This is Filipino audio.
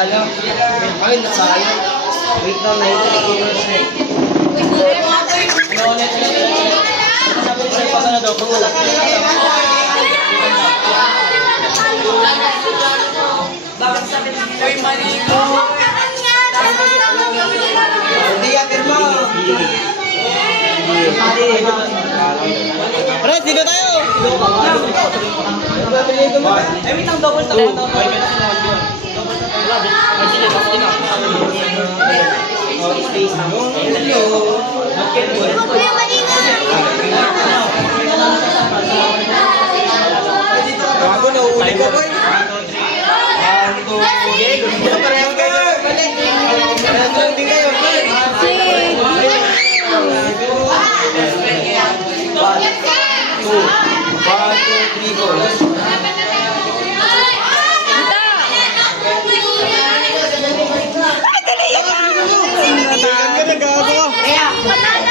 natalo. Ay, natalo. Wait lang, na-8 eh. Ano ulit? Sabi ko sa'yo, pag ano daw, pag alas na bakit sabi ng Boy Manigo? Hindi yan, pero Bro, dito tayo! Ay, may tang double stop. Space na. Bago na uli ko, boy. Pareho kayo. Pareho din kayo. 1, 2, 3, 4. Kaya,